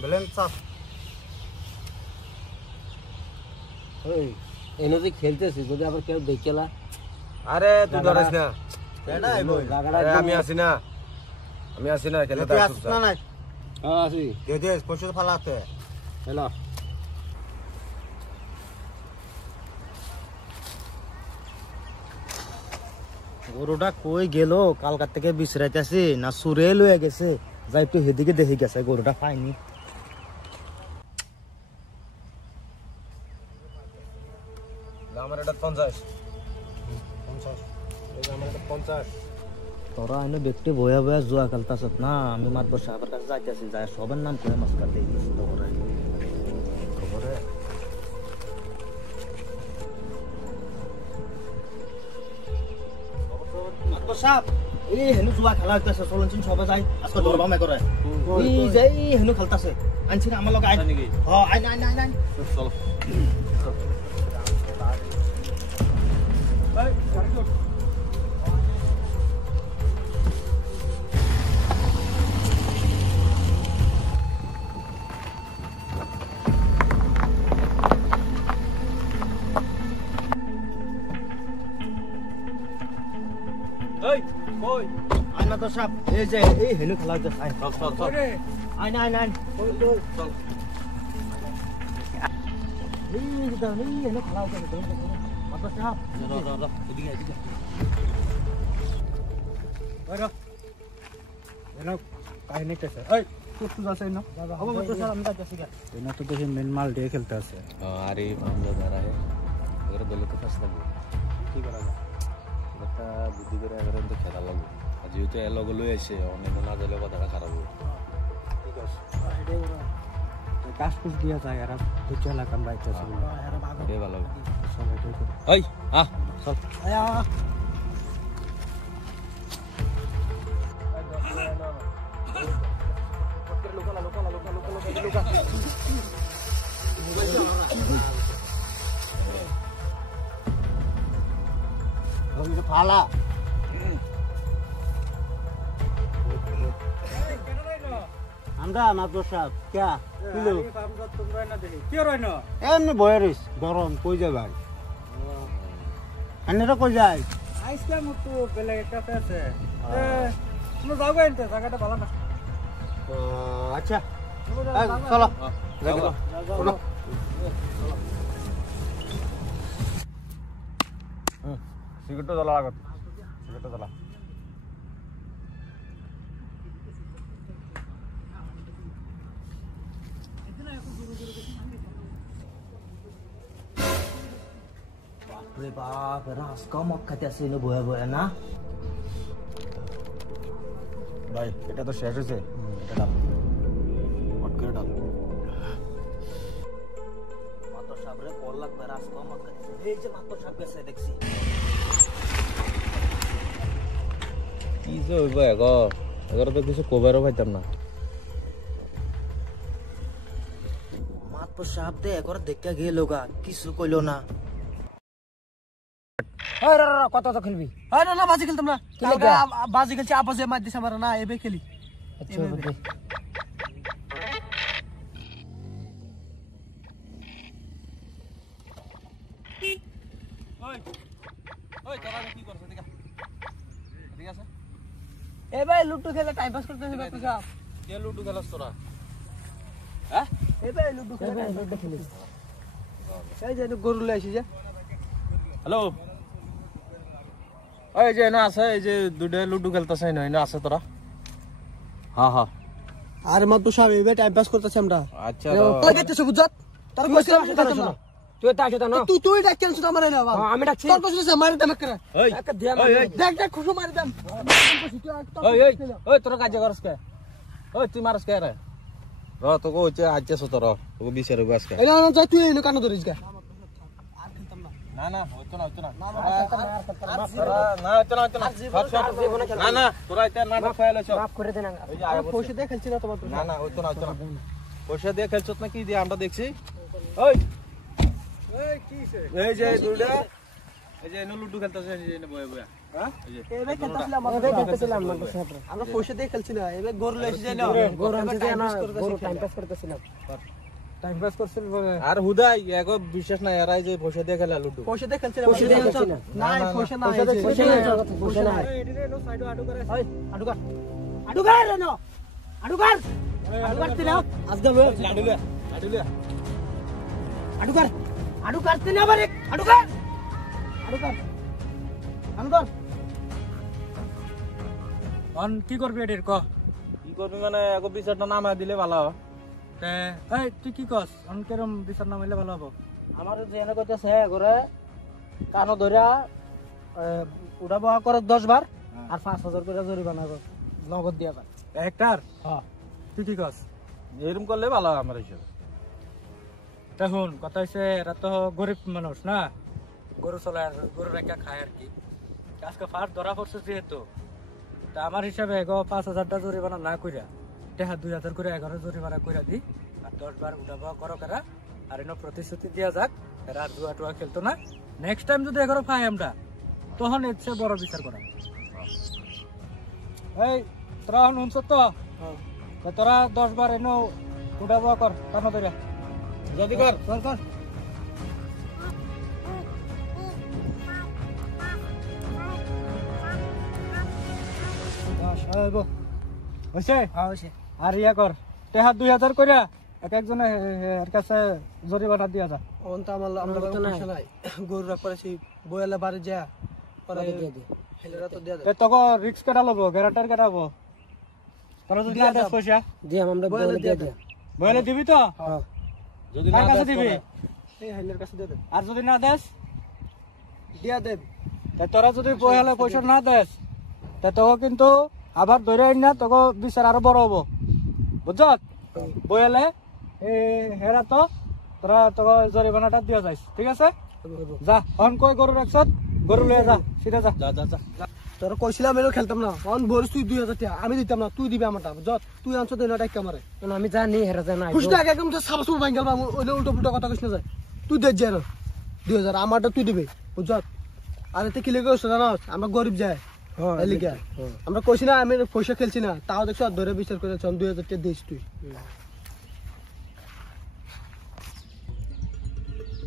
বলেন চাপ এই এনে যে খেলতেছি যদি আবার কেউ দেখেলা আরে তুই ধরিস না এটা আইবো আরে আমি আসি না খেলে তুই আসছ না না হ্যাঁ আসি দে দে পয়সা ফালাতে হ্যালো গরুটা কই গেল কালকার থেকে বিছরাইতেছি না সুরে লয়ে গেছে যাই একটু হেদিকে দেখে গেছে গরুটা পাইনি আমার এটা 50 এই আমার এটা 50 তোরা এনে ব্যক্তি বয়া বয়া জুয়া খেলতাছ না আমি মাতবর সাহেবের কাছে যাইতেছি যাই সবার নাম কয়ে মাছ কাটতে গেছি তো খবরে মাতবর সাহেব এই হেনু জুয়া খেলা হইতাছে চলুন সবাই যাই আজকে দরবা মে করে এই যাই হেনু খেলতাছে আনছি না আমার লগে আই নাকি হ্যাঁ আই না চল এই গাড়ি চল এই কই আই মাতবর সাহেব এই যে এই হেনু খেলা হইতাছে আই চল আই না চল এই যে দাও এই হেনু খেলা হইতাছে মাতবর সাহেব এদিকে এনো কাহিনী কেছে এই কুত্তু যাচ্ছে না বাবা মাতবর সাহেব আমি যাচ্ছি গা এনা তো দেখি মেন মাল দিয়ে খেলতে আছে আরে মামলা ধরা है अगर দলে তো ফাস লাগবে কি করা যায় একটা বুদ্ধি করে এগারে তো খেলা লাগবে আর যেহেতু এর লগে লই আসে অনেক না দিলে কথাটা খারাপ হবে ঠিক আছে কাশ কুশ দিয়া যায় আর তো চলা কাম বাইতেছে এটাই ভালো হবে সব এটাই করে এই চল আয়া ফালা আমরা মাতবর সাহেব কে কিলো এমনি বয়ারিস গরম কই যায় ভাই আন্নারা কই যায় আইসক্রিম তো বেলে একটা আছে তুমি যাও গা এনতে জায়গাটা ভালো না আচ্ছা চলো চলো সিগারেটটা জ্বালা লাগত সিগারেটটা জ্বালা বাপরে বাপ রাস্কা মদ খাইতে আসে এনে বয়া বয়া না ভাই এটা তো শেষ হয়েছে এটা ডাল হট করে ডাল মাতর সাহেবরে কল লাগবে রাস্কা মদ খাইতে এই যে মাতর সাহেব গেছে দেখছি কি যে হইব এগারো তো কিছু কবারও পাইতাম না মাতর সাহেব দে একবার দেখতে গেল গা কিছু কইলো না কত তো খেলবি না বাজি খেলতাম না বাজি খেলছি আপসে মার দিছে আমার না এবে খেলি আচ্ছা ওই তোরা কি করছ দেখা ঠিক আছে এ ভাই লুডু খেলে টাইম পাস করতে হবে তুই কে লুডু খেলাস তোরা এ ভাই লুডু খেলে লুডু খেলি এই যে গরু লই আসি যা হ্যালো ওই যে না আছে এই যে দুটো লুডু খেলতেছে না আছে তোরা হ্যাঁ আর মত সাহেব এবে টাইম পাস করতেছি আমরা আচ্ছা লাগাইতেছ বুঝত তার কইছিলাম সেটা না তুই তাকে তো না তুই ডাকছিস তো আমার না বাবা আমি ডাকছি তোর কইছিস মারি দাম করে এই একটা দিয়া দেখ খুশু মারি দাম ওই তোরা কাজ করস কে ওই তুই মারস কে রে র তোকে হচ্ছে আজকে তোর তোকে বিচারে আজকে এই না যা তুই এনে কান ধরিস গা না হইতো না না তোরা এটা না খাইলে সব মাফ করে দেন ওই যে আগে পয়সা দিয়ে খেলছি না তোমার না হইতো না পয়সা দিয়ে খেলছত না কি দিয়ে আমরা দেখছি ওই এই কিছে এই যে দুটা এই যে লুডু খেলতেছে এই যে বয়ে বয়ে হ্যাঁ এবে খেলতেছিলাম আমরা পয়সা দিয়ে খেলছি না এবে গরু লইছি যাই না গরু আনতে যাই না গরু টাইম পাস করতেছিলাম টাইম পাস করছিল আর হুদাই এগো বিশ্বাস নাই এরাই যে পয়সা দিয়ে খেলা লুডু পয়সা দিয়ে খেলছিলাম পয়সা দিয়ে খেলছি না না পয়সা না পয়সা না এডিরে নো সাইডো আডু করে ওই আডু কর রে নো আডু কর তিনা আজকে লাডু লে আডু কর তিনা বারে আডু কর অন কি করবি এডির ক কি করবি মানে এগো বিচারটা নামা দিলে ভালো হয় তে এই তুই কি কস অন কেরম বিচার না হইলে ভালো হবে আমার যে এনে কইতেছে ঘরে কানো ধরিয়া উড়া বহা করে 10 বার আর 5000 করে জরিমানা কর নগদ দিয়া পার হেক্টর হ্যাঁ তুই কি কস এরকম করলে ভালো হয় আমার হিসাবে দেখুন কথা হচ্ছে এরা তো গরিব মানুষ না গরু চলায় গরু রেখা খায় আর কি আজকে ফার্স্ট ধরা পড়ছে যেহেতু তা আমার হিসাবে 5000টা জরিমানা না কইরা টেহা 2000 করে 11 জরিমানা কইরা দি আর 10 বার উঠাবা করো কারা আর এনে প্রতিশ্রুতি দিয়া যাক এরা আর জুয়া টুয়া খেলতো না নেক্সট টাইম যদি 11 পাই আমরা তখন এর চেয়ে বড় বিচার করা এই তোরা শুনছ তো তোরা 10 বার এনে উঠাবা কর কানো ধরে যদি কর কর হয়েছে আর ইয়া কর টেহা 2000 কইরা এক একজনে এর কাছে জরিমানা দিয়া যা অন্ত আমরা পয়সা নাই গরু রাখ করেছি বইলা বাড়ি যা পরে দিয়ে দে হেলেরা তো দিয়া দে এ তক রিস্ক কেটা লব গ্যারান্টার কেটা হবো তোরা যদি না দেস পয়সা দিয়াম আমরা বইলা দিয়া দে বইলে দিবি তো হ্যাঁ যদি কার না কাছে দেস দিবি করে। এই হেলের কাছে দিয়ে দে আর যদি না দেস দিয়া দে তা তোরা যদি বইলে পয়সা না দেস তা তোকে কিন্তু আবার ধরে আইন না তোকে বিচার আরো বড় হবো বুঝছত বইলে হেরা তো তোরা তোকে জরিমানাটা দিয়া যাইস ঠিক আছে যা অন কই গরু রাখছত গরু লয়ে যা সিধা যা যা তোর কইছিলাম এলো খেলতাম না অন বরিস তুই 2000 টাকা আমি দিতাম না তুই দিবি আমারটা যত তুই আনছ দেনা টাকা আমারে আমি জানি হেরা জানা খুশটা একদম তো সারা সুর ভাঙ গেল ওই উল্টো পুল্টো কথা কইছ না যায় তুই দে যা 2000 আমারটা তুই দিবি বুঝছত আর এতে কি লেগে গেছ জানো আমরা গরিব যায় এলিকা আমরা কইছি না আমি পয়সা খেলছি না তাও দেখছ ধরে বিচার করে 2000 টাকা দিস তুই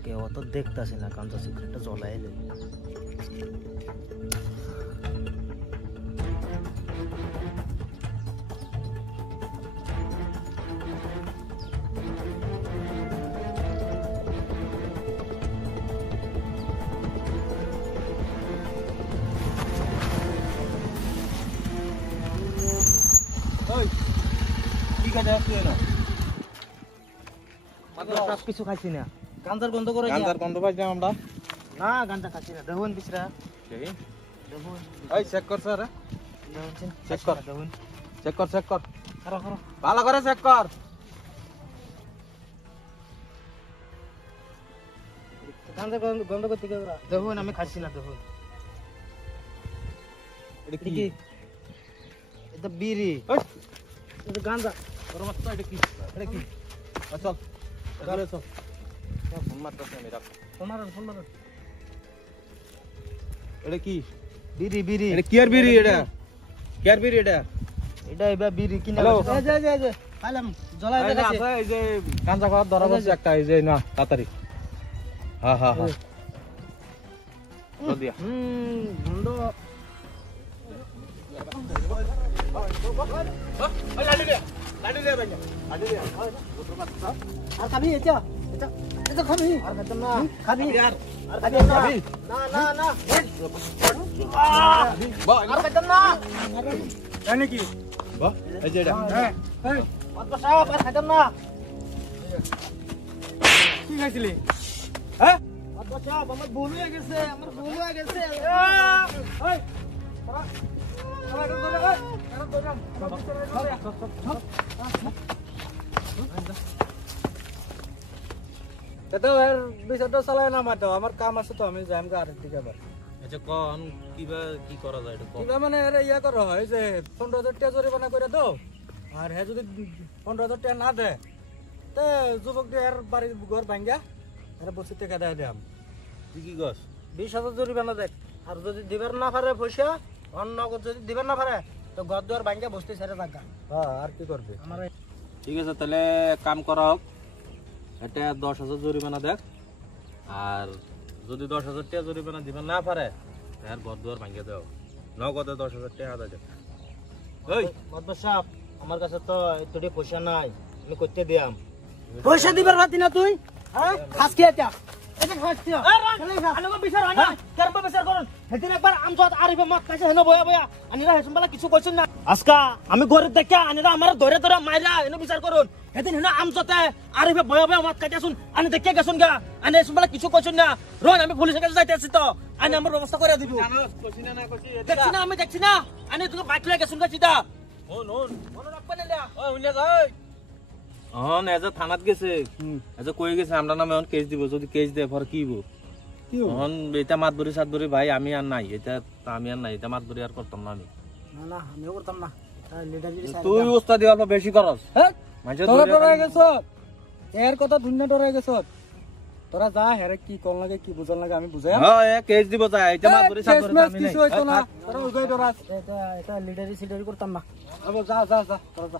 কেউ তো দেখতাছি না কারণ সিগারেটটা জ্বলাই যায় ওই কি কাজ তুই না সব কিছু খাইছি না গাঞ্জার বন্ধ করে গান্ধার গন্ধ পাইলাম আমরা না গাঞ্জা খাচ্ছি না দেখুন বিছরা দেখি দেখুন ওই চেক কর স্যার দেখুন চেক কর দেখুন চেক কর করো করো ভালো করে চেক কর গাঞ্জা বন্ধ করতে কে ওরা দেখুন আমি খাচ্ছি না দেখুন এটা কি এটা বিড়ি ওই এটা গাঞ্জা তোর মাত্র এটা কি চল ঘরে চল ফোন মারতেছে আমি রাখ ফোন মারুন এটা কি বিড়ি বিড়ি এটা কি আর বিড়ি এটা কি আর বিড়ি এটা এটা এবার বিড়ি কিনা Hello? এই যে পাইলাম জ্বলাই এই যে আছে, এই যে গাঁজা খাওয়ার ধরা বলছে একটা এই যে না তাড়াতাড়ি হ্যাঁ জলদি আ। বন্ধ আর খাবি এটা এটা খাবি আর খেতাম না খাবি আর খাবি না না না আর খেতাম না তাই নাকি বাহ, এই যে এটা হ্যাঁ এই, মত বসাও আর খেতাম না কি খাইছিলি হ্যাঁ মত বসাও আমার ভুল হয়ে গেছে আমার ভুল হয়ে গেছে এই এটা এর বিচারটা চালায় না আমার আমার কাম আছে তো আমি যাইম গা আরেক দিকে আবার আচ্ছা কোন কি করা যায় এটা কিবা মানে এর ইয়া করা হয় যে 15,000 টাকা জরিমানা করে দাও আর হে যদি 15,000 টাকা না দেয় তে যুবক দিয়ে এর বাড়ির ঘর ভাঙ্গা এর বসে টাকা দেয় দিলাম তুই কি গছ 20,000 জরিমানা দেখ আর যদি দিবার না পারে পয়সা অন্য যদি দিবার না পারে তো ঘর দুয়ার ভাঙ্গা বসতে ছেড়ে থাকা। হ্যাঁ আর কি করবে আমার ঠিক আছে তাহলে কাম করা হোক, এটা 10,000 জরিমানা দেখ, আর যদি 10,000 টাকা জরিমানা দিবে না পারে তার ঘর দুয়ার ভাঙিয়ে দেও, নগদে 10,000 টাকা আদা দে। ওই মাতবার সাহেব আমার কাছে তো এতটি পয়সা নাই, আমি করতে দিয়াম। পয়সা দিবার পাতি না তুই? হ্যাঁ খাস কি এটা? এটা খাস কি? আলোকে বিচার হয় না, কেরম বিচার করুন? সেদিন একবার আমজদ আরিফে মত খাইছে হেন বয়া বয়া, আনিরা হেসুম বলা কিছু কইছেন না। আজকা আমি গরিব দেখা আনিরা আমার ধরে ধরে মাইরা হেন বিচার করুন। সেদিন হেন আমজতে আরিফে বয়া বয়া মত খাইতেছুন, আনি দেখে গেছুন গা, আনি হেসুম বলা কিছু কইছেন না। রোন আমি পুলিশের কাছে যাইতে আছি তো, আনি আমার ব্যবস্থা করে দিব। কইছি না কইছি দেখছি না আমি দেখছি না, আনি তুমি বাইক লয়ে গেছুন গা চিতা। হন হন মনে রাখবেন না। ওই উনিয়া যাই হন এজে থানাত গেছে, এজে কই গেছে আমরা নামে হন কেস দিব, যদি কেস দেয় পর কি হইব? কি হন এটা মাতবরি সাতবরি ভাই আমি আর নাই, এটা আমি আর নাই, এটা মাতবরি আর করতাম না আমি। না না আমিও করতাম না, লিডারগিরি তুই উস্তাদি অল্প বেশি করস। হ্যাঁ মানুষের তোরা ধরে ডরাই গেছ, এর কথা ধুন্না ডরাই গেছ। তোরা যা হেরে কি কোন লাগে কি বুঝন লাগে আমি বুঝাই। হ্যাঁ এ কেস দিব যায়, এটা মাতবরি সাতবরি আমি নাই। কিছু হইতো না, তোরা উগাই ডরাস। এটা লিডারি সিডারি করতাম না। যা যা যা তোরা যা।